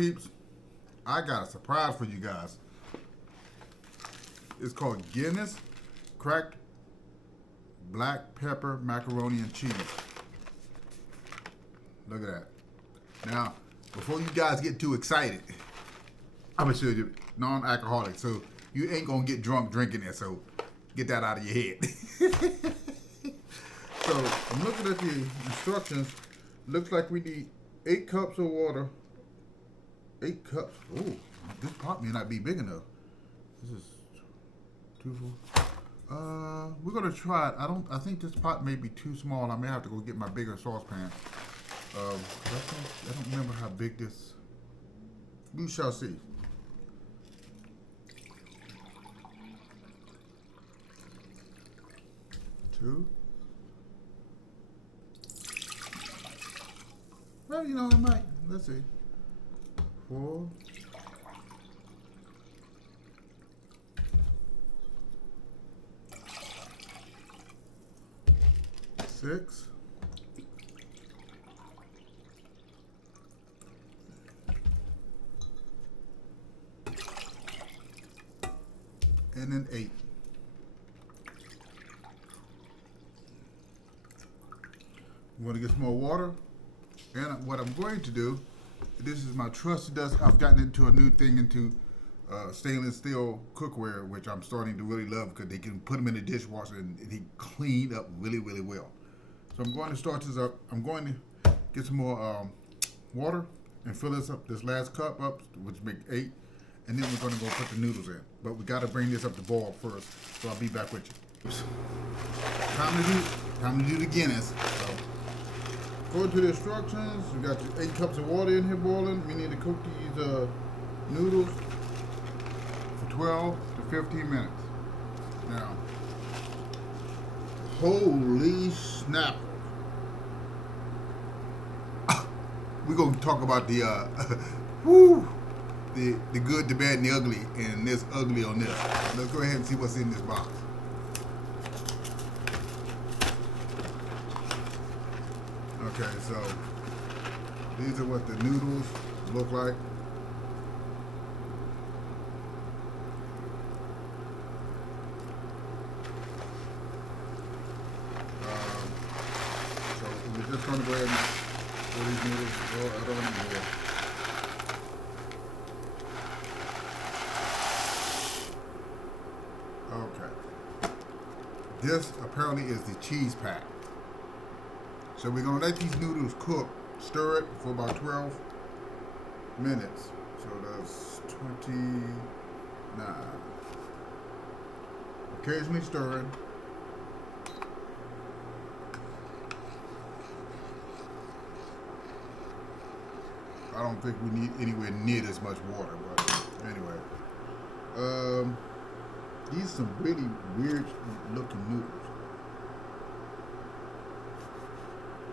peeps, I got a surprise for you guys. It's called Guinness Cracked Black Pepper Macaroni and Cheese. Look at that. Now, before you guys get too excited, I'm gonna show you non-alcoholic, so you ain't gonna get drunk drinking it. So get that out of your head. So I'm looking at the instructions. Looks like we need 8 cups of water. 8 cups. Oh, this pot may not be big enough. This is too full. We're gonna try it. I think this pot may be too small. I may have to go get my bigger saucepan. I don't remember how big this. We shall see. Two. Well, you know, it might. Let's see. 4. 6. And then 8. I'm going to get some more water. And what I'm going to do, this is my trusty dust. I've gotten into a new thing into stainless steel cookware, which I'm starting to really love because they can put them in the dishwasher and they clean up really, really well. So I'm going to start this up. I'm going to get some more water and fill this last cup up, which make 8. And then we're going to go put the noodles in. But we got to bring this up to boil first. So I'll be back with you. Time to do the Guinness. So, according to the instructions, we got 8 cups of water in here boiling. We need to cook these noodles for 12 to 15 minutes. Now, holy snap. We're going to talk about the, the good, the bad, and the ugly, and this ugly on this. Let's go ahead and see what's in this box. Okay, so these are what the noodles look like. So we're just going to go ahead and pour these noodles out on here. Okay. This apparently is the cheese pack. So we're going to let these noodles cook, stir it for about 12 minutes. So that's 29. Occasionally stirring. I don't think we need anywhere near this much water, but anyway. These are some really weird looking noodles.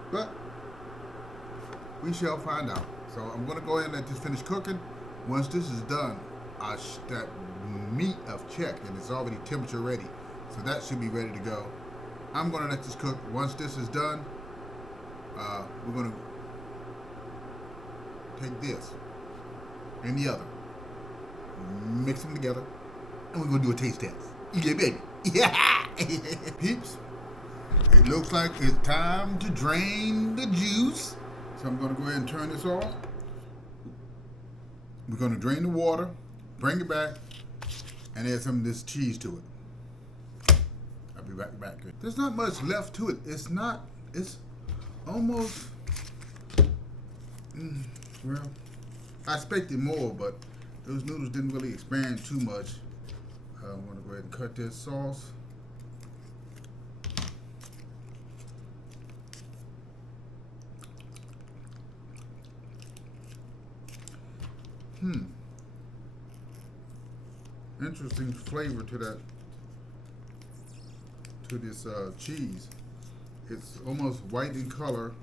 But we shall find out. So I'm going to go ahead and let this finish cooking. Once this is done, that meat I've checked and it's already temperature ready. So that should be ready to go. I'm going to let this cook. Once this is done, we're going to take this and the other, mix them together, and we're going to do a taste test. Yeah, baby. Yeah. Peeps. It looks like it's time to drain the juice. So I'm going to go ahead and turn this off. We're going to drain the water, bring it back, and add some of this cheese to it. I'll be right back. There's not much left to it. It's almost, well, I expected more, but those noodles didn't really expand too much. I'm going to go ahead and cut this sauce. Interesting flavor to this cheese. It's almost white in color,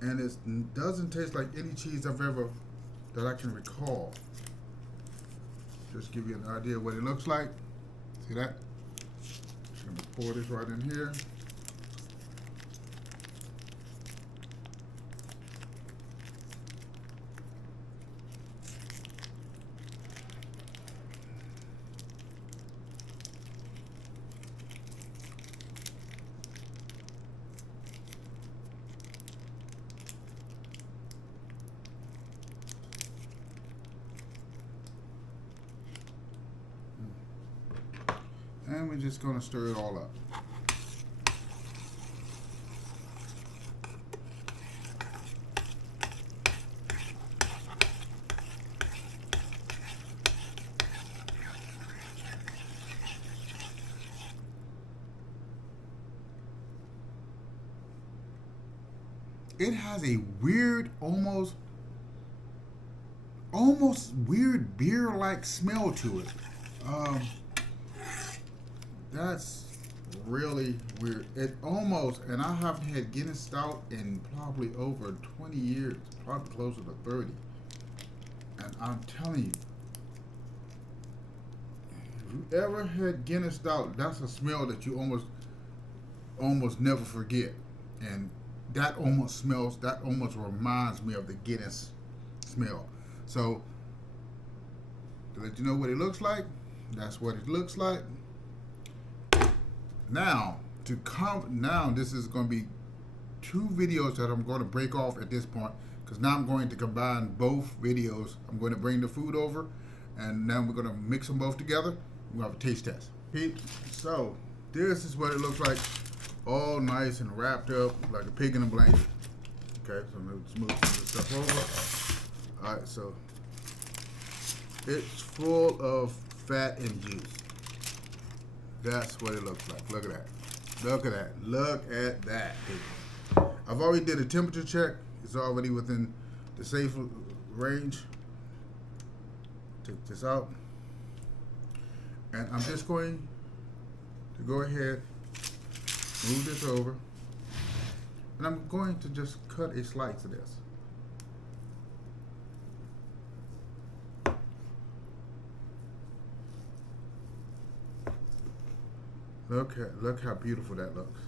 and it doesn't taste like any cheese that I can recall. Just give you an idea of what it looks like. See that? I'm gonna pour this right in here. me just gonna stir it all up. It has a weird, almost weird beer-like smell to it. That's really weird. It almost, and I haven't had Guinness Stout in probably over 20 years, probably closer to 30. And I'm telling you, if you ever had Guinness Stout, that's a smell that you almost never forget. And that almost reminds me of the Guinness smell. So, to let you know what it looks like, that's what it looks like. Now, this is going to be 2 videos that I'm going to break off at this point, because now I'm going to combine both videos. I'm going to bring the food over, and now we're going to mix them both together. We're going to have a taste test. So, this is what it looks like, all nice and wrapped up like a pig in a blanket. Okay, so let's move some of this stuff over. All right, so it's full of fat and juice. That's what it looks like. Look at that. Look at that. Look at that. I've already did a temperature check. It's already within the safe range. Take this out. And I'm just going to go ahead, move this over, and I'm going to just cut a slice of this. Look how beautiful that looks.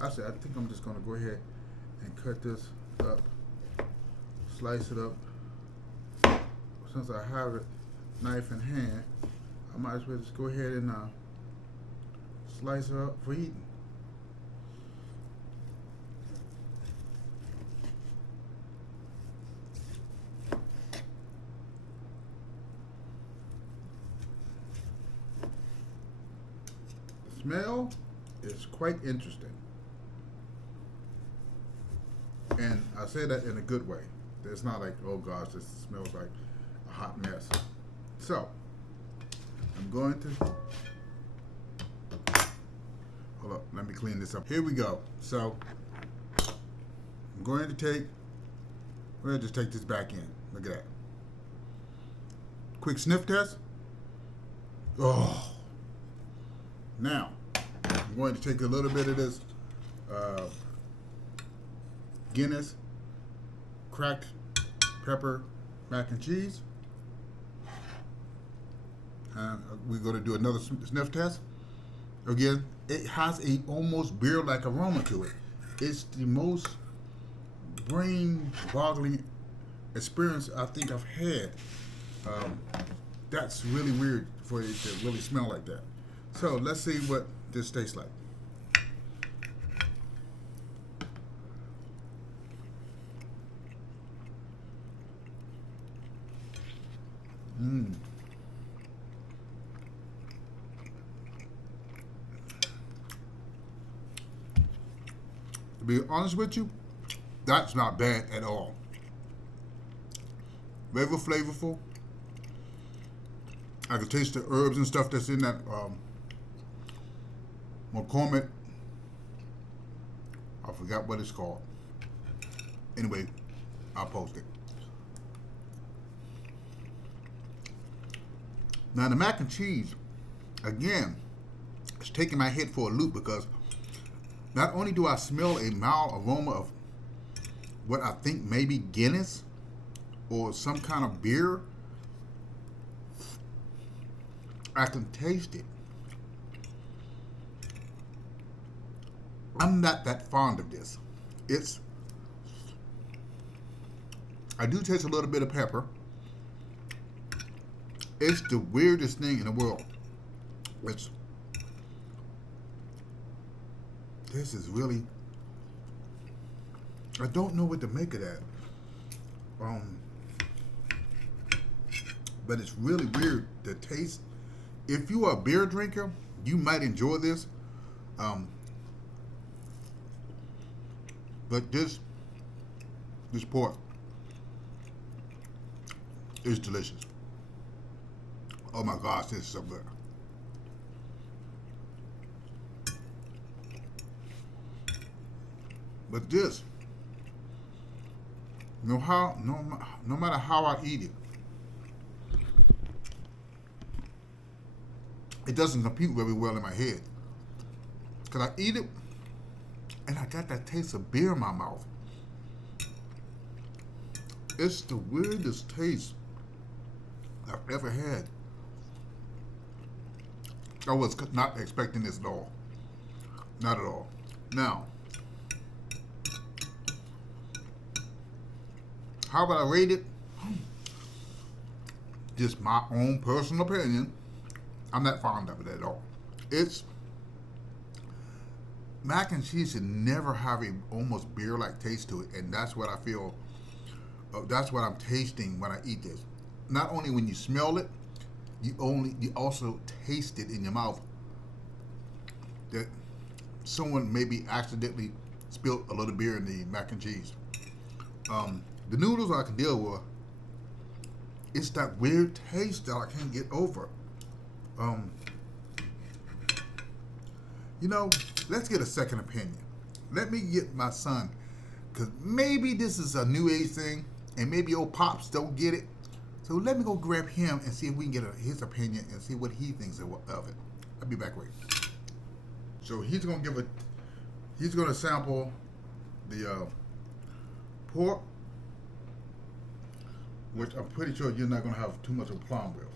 I think I'm just going to go ahead and cut this up, slice it up. Since I have a knife in hand, I might as well just go ahead and slice it up for eating. Smell is quite interesting, and I say that in a good way. It's not like, oh gosh, this smells like a hot mess. So I'm going to hold up, let me clean this up. Here we go. So I'm going to just take this back in. Look at that. Quick sniff test. Oh, now I'm going to take a little bit of this Guinness cracked pepper mac and cheese, and we're going to do another sniff test. Again, it has a almost beer-like aroma to it. It's the most brain-boggling experience I think I've had. That's really weird for it to really smell like that. So let's see what this tastes like. To be honest with you, that's not bad at all. Very flavorful. I can taste the herbs and stuff that's in that McCormick. I forgot what it's called. Anyway, I'll post it. Now the mac and cheese, again, it's taking my head for a loop, because not only do I smell a mild aroma of what I think may be Guinness or some kind of beer, I can taste it. I'm not that fond of this. I do taste a little bit of pepper. It's the weirdest thing in the world. This is really, I don't know what to make of that. but it's really weird. The taste. If you are a beer drinker, you might enjoy this. But this pork is delicious. Oh my gosh, this is so good. But this, no matter how I eat it, it doesn't compute very well in my head. Because I eat it, and I got that taste of beer in my mouth. It's the weirdest taste I've ever had. I was not expecting this at all. Not at all. Now, how about I rate it? Just my own personal opinion. I'm not fond of it at all. It's mac and cheese should never have a almost beer-like taste to it, and that's what I feel. That's what I'm tasting when I eat this. Not only when you smell it, you also taste it in your mouth. That someone maybe accidentally spilled a little beer in the mac and cheese. The noodles I can deal with. It's that weird taste that I can't get over. Let's get a second opinion. Let me get my son, because maybe this is a new age thing, and maybe old Pops don't get it. So let me go grab him and see if we can get his opinion and see what he thinks of it. I'll be back. Wait. So he's gonna sample the pork, which I'm pretty sure you're not gonna have too much of a problem with.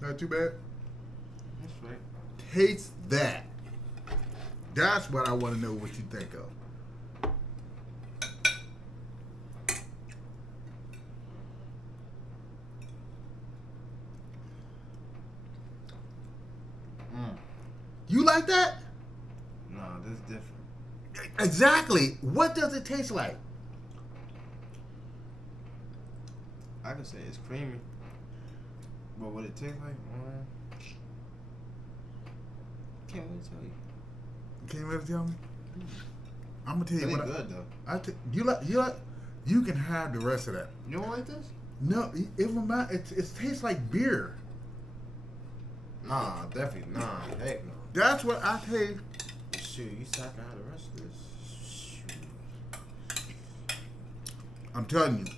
Not too bad. That's right. Taste that. That's what I want to know what you think of. You like that? No, that's different. Exactly. What does it taste like? I can say it's creamy. But what it tastes like, can't really tell you. Can't really tell me? I'm gonna tell you It's what. good though. You can have the rest of that. You don't like this? No, it tastes like beer. Nah, definitely nah. Heck no. That's what I taste. Shoot, you said I can have the rest of this. Shoot. I'm telling you.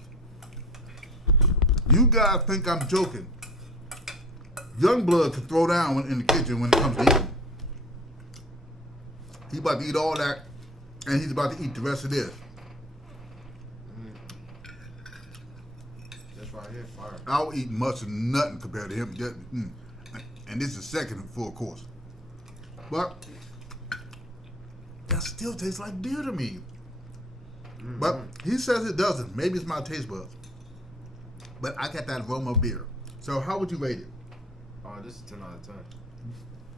You guys think I'm joking. Youngblood can throw down in the kitchen when it comes to eating. He's about to eat all that, and he's about to eat the rest of this. That's right here, fire. I'll eat much of nothing compared to him. And this is second full course. But that still tastes like beer to me. Mm-hmm. But he says it doesn't. Maybe it's my taste buds. But I got that aroma of beer. So how would you rate it? Oh, this is 10 out of 10.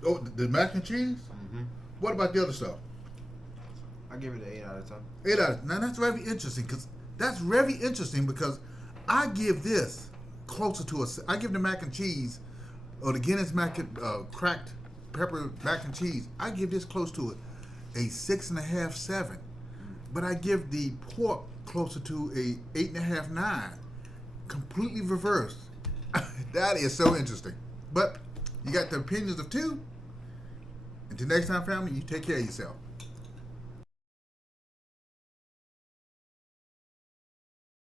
Oh, the mac and cheese? Mm-hmm. What about the other stuff? I give it an 8 out of 10. 8 out of 10. Now that's very interesting because I give this closer to I give the mac and cheese or the Guinness cracked pepper mac and cheese. I give this close to a 6.5, 7. But I give the pork closer to a 8.5, 9. Completely reversed. That is so interesting. But you got the opinions of two. Until next time, family, you take care of yourself.